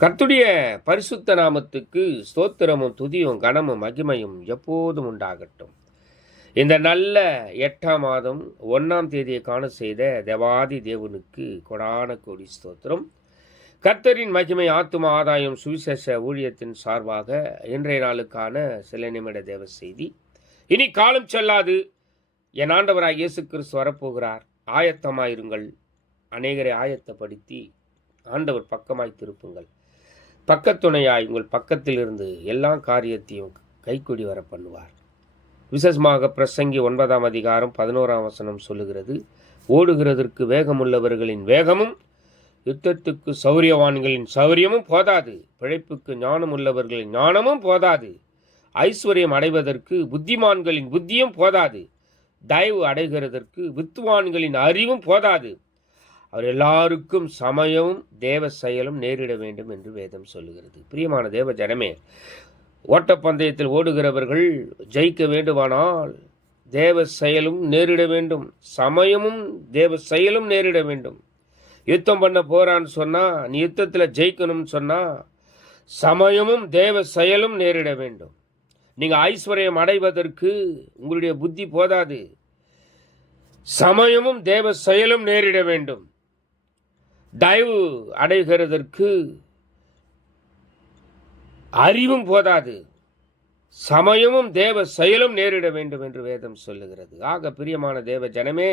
கர்த்தருடைய பரிசுத்த நாமத்துக்கு ஸ்தோத்திரமும் துதியும் கனமும் மகிமையும் எப்போதும் உண்டாகட்டும். இந்த நல்ல 8ஆம் மாதம் 1ஆம் தேதியை காண செய்த தேவாதி தேவனுக்கு கொடான கோடி ஸ்தோத்திரம். கர்த்தரின் மகிமை ஆத்தும ஆதாயம் சுவிசேஷ ஊழியத்தின் சார்பாக இன்றைய நாளுக்கான சில நிமிட தேவ செய்தி. இனி காலம் செல்லாது, என் ஆண்டவராய் இயேசு கிறிஸ்து வரப்போகிறார், ஆயத்தமாயிருங்கள். அநேகரை ஆயத்தப்படுத்தி ஆண்டவர் பக்கமாய் திருப்புங்கள். பக்கத்துணையாய் உங்கள் பக்கத்தில் இருந்து எல்லா காரியத்தையும் கைக்கூடி வர பண்ணுவார். விசேஷமாக பிரசங்கி 9ஆம் அதிகாரம் 11ஆம் வசனம் சொல்லுகிறது, ஓடுகிறதற்கு வேகமுள்ளவர்களின் வேகமும் யுத்தத்துக்கு சௌரியவான்களின் சௌரியமும் போதாது, பிழைப்புக்கு ஞானம் உள்ளவர்களின் ஞானமும் போதாது, ஐஸ்வர்யம் அடைவதற்கு புத்திமான்களின் புத்தியும் போதாது, தயவு அடைகிறதற்கு வித்துவான்களின் அறிவும் போதாது, அவர் எல்லாருக்கும் சமயமும் தேவ செயலும் நேரிட வேண்டும் என்று வேதம் சொல்லுகிறது. பிரியமான தேவ ஜனமே, ஓட்டப்பந்தயத்தில் ஓடுகிறவர்கள் ஜெயிக்க வேண்டுமானால் தேவ செயலும் நேரிட வேண்டும், சமயமும் தேவ செயலும் நேரிட வேண்டும். யுத்தம் பண்ண போறான்னு சொன்னா, நீ யுத்தத்தில் ஜெயிக்கணும்னு சொன்னா சமயமும் தேவ செயலும் நேரிட வேண்டும். நீங்கள் ஐஸ்வர்யம் அடைவதற்கு உங்களுடைய புத்தி போதாது, சமயமும் தேவ செயலும் நேரிட வேண்டும். தயவு அடைகிறதற்கு அறிவும் போதாது, சமயமும் தேவ செயலும் நேரிட வேண்டும் என்று வேதம் சொல்லுகிறது. ஆக பிரியமான தேவ ஜனமே,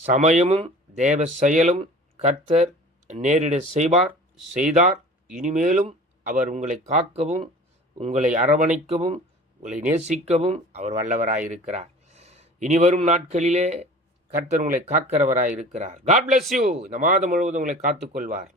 சமயமும் தேவ செயலும் கர்த்தர் நேரிட செய்தார். இனிமேலும் அவர் உங்களை காக்கவும், உங்களை அரவணைக்கவும், உங்களை நேசிக்கவும் அவர் வல்லவராயிருக்கிறார். இனி வரும் நாட்களிலே கர்த்தர் உங்களை காக்கிறவராய் இருக்கிறார். God bless you. இந்த மாதம் முழுவதும் உங்களை காத்துக்கொள்வார்.